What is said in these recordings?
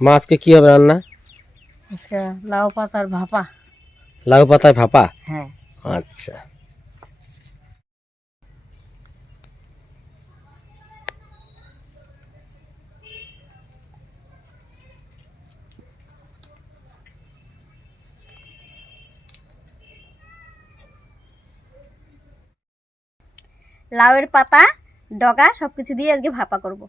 মা আজকে কি হবে রান্না? আজকে লাউ পাতার ভাপা। লাউ পাতায় ভাপা? হ্যাঁ। আচ্ছা। লাউয়ের পাতা ডগা সবকিছু দিয়ে আজকে ভাপা করব।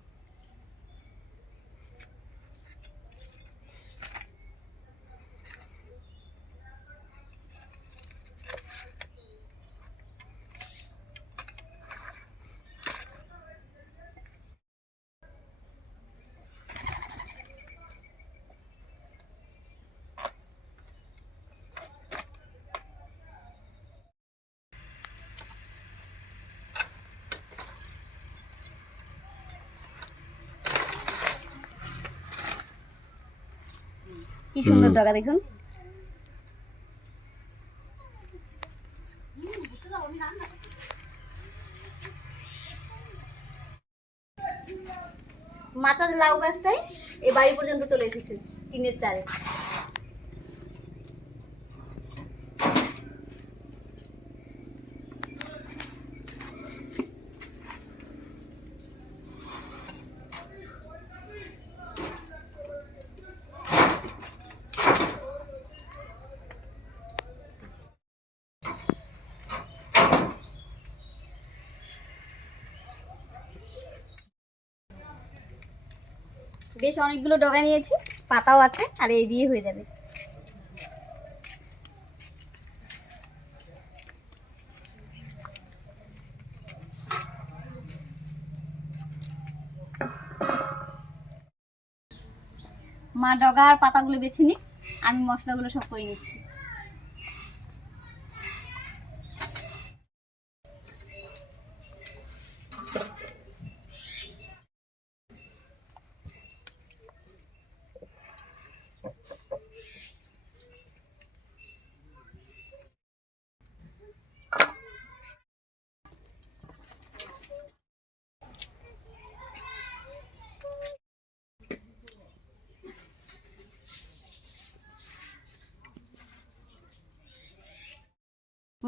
কি সুন্দর। ডগা দেখুন মাচার লাউ গাছটাই এই বাড়ি পর্যন্ত চলে এসেছে টিনের চালে বেশ অনেকগুলো ডগা নিয়েছি, পাতাও আছে, আর এই দিয়ে হয়ে যাবে। মা ডগা আর পাতাগুলো বেছে নি আমি মশলাগুলো সব করে নিচ্ছি।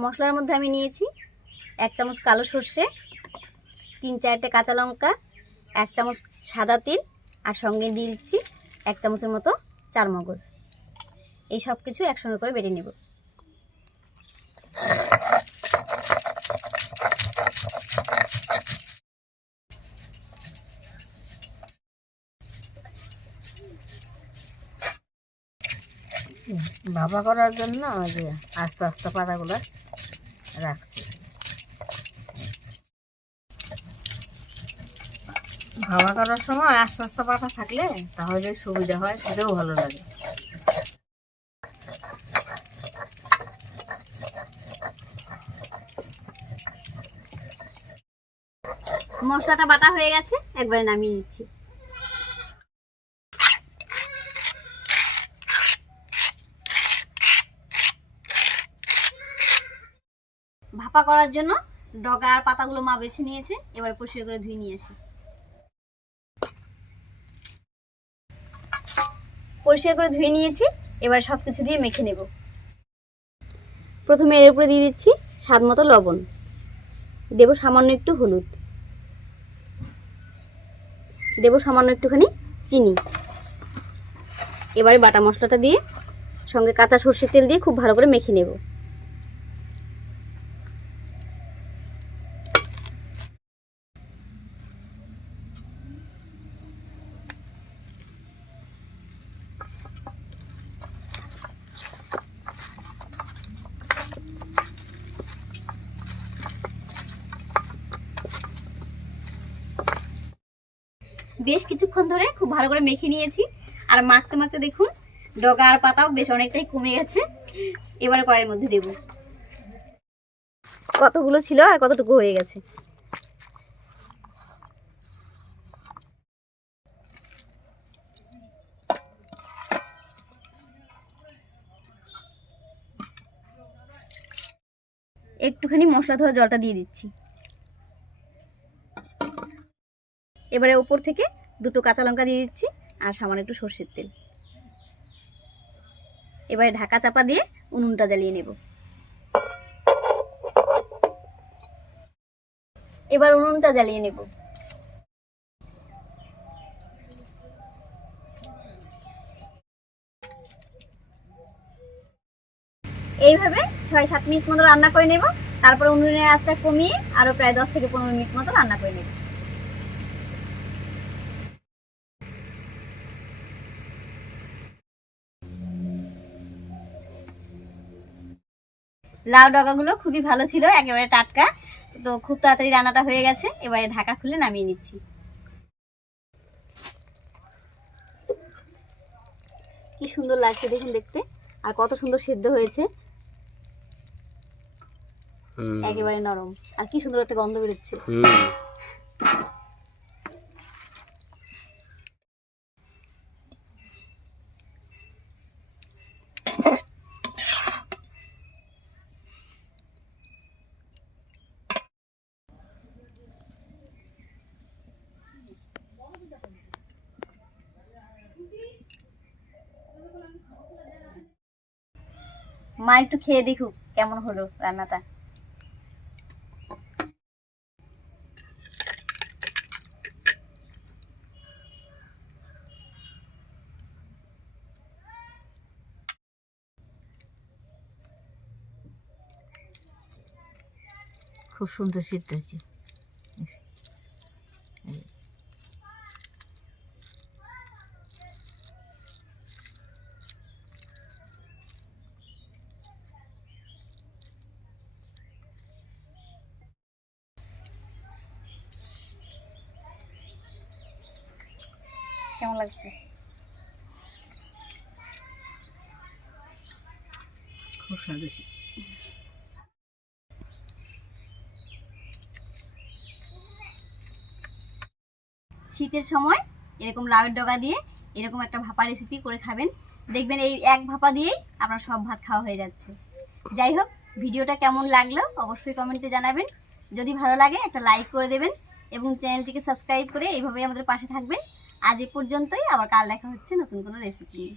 মশলার মধ্যে আমি নিয়েছি এক চামচ কালো সর্ষে, তিন চারটে কাঁচা লঙ্কা, এক চামচ সাদা তিল, আর সঙ্গে দিয়ে দিচ্ছি এক চামচের মতো চার মগজ এই সব কিছু একসঙ্গে করে বেটে নেব। ভাপা করার জন্য আস্তে আস্তে পাতাগুলো রাখছি। ভাপা করার সময় আস্তে আস্তে পাতা থাকলে তাহলে সুবিধা হয় সেটাও ভালো লাগে। মশলাটা বাটা হয়ে গেছে একবারে নামিয়ে নিচ্ছি। ভাপা করার জন্য ডগা আর পাতাগুলো মা বেছে নিয়েছে, এবার পরিষ্কার করে ধুয়ে নিয়ে আসি। পরিষ্কার করে ধুয়ে নিয়েছি, এবার সব কিছু দিয়ে মেখে নেব। প্রথমে এর উপরে দিয়ে দিচ্ছি স্বাদ মতো লবণ। দেব সামান্য একটু হলুদ। দেব সামান্য একটুখানি চিনি। এবারে বাটা মশলাটা দিয়ে সঙ্গে কাঁচা সর্ষের তেল দিয়ে খুব ভালো করে মেখে নেব। বেশ কিছুক্ষণ ধরে খুব ভালো করে মেখে নিয়েছি। আর মাখতে মাখতে দেখুন, ডগা আর পাতাও বেশ অনেকটাই কমে গেছে। এবারে কড়াইয়ের মধ্যে দেব। কতগুলো ছিল আর কতটুকু হয়ে গেছে? একটুখানি মশলা ধোয়া জলটা দিয়ে দিচ্ছি। এবারে উপর থেকে দুটো কাঁচা লঙ্কা দিয়ে দিচ্ছি আর সামান্য একটু সর্ষের তেল। এবারে ঢাকা চাপা দিয়ে উনুনটা জ্বালিয়ে নেব। এবার উনুনটা জ্বালিয়ে নেব। এইভাবে ছয় সাত মিনিট মতো রান্না করে নেব। তারপরে উনুনের আঁচটা কমিয়ে আরও প্রায় দশ থেকে পনেরো মিনিট মতো রান্না করে নেব। লাউ ডগাগুলো খুবই ভালো ছিল একেবারে টাটকা। তো খুব তাড়াতাড়ি রান্নাটা হয়ে গেছে এবারে ঢাকা খুলে নামিয়ে নিচ্ছি। কি সুন্দর লাগছে দেখুন দেখতে আর কত সুন্দর সিদ্ধ হয়েছে। একেবারে নরম আর কি সুন্দর একটা গন্ধ বেরোচ্ছে। মা একটু খেয়ে দেখুক কেমন হলো রান্নাটা। খুব সুন্দর সিদ্ধ হয়েছে। কেমন লাগছে? খুব স্বাদ শীতের সময় এরকম লাউয়ের ডগা দিয়ে এরকম একটা ভাপা রেসিপি করে খাবেন। দেখবেন এই এক ভাপা দিয়েই আপনার সব ভাত খাওয়া হয়ে যাচ্ছে। যাই হোক ভিডিওটা কেমন লাগল অবশ্যই কমেন্টে জানাবেন। যদি ভালো লাগে একটা লাইক করে দেবেন এবং চ্যানেলটিকে সাবস্ক্রাইব করে এইভাবেই আমাদের পাশে থাকবেন। আজ এ পর্যন্তই আবার কাল দেখা হচ্ছে নতুন কোনো রেসিপি নিয়ে।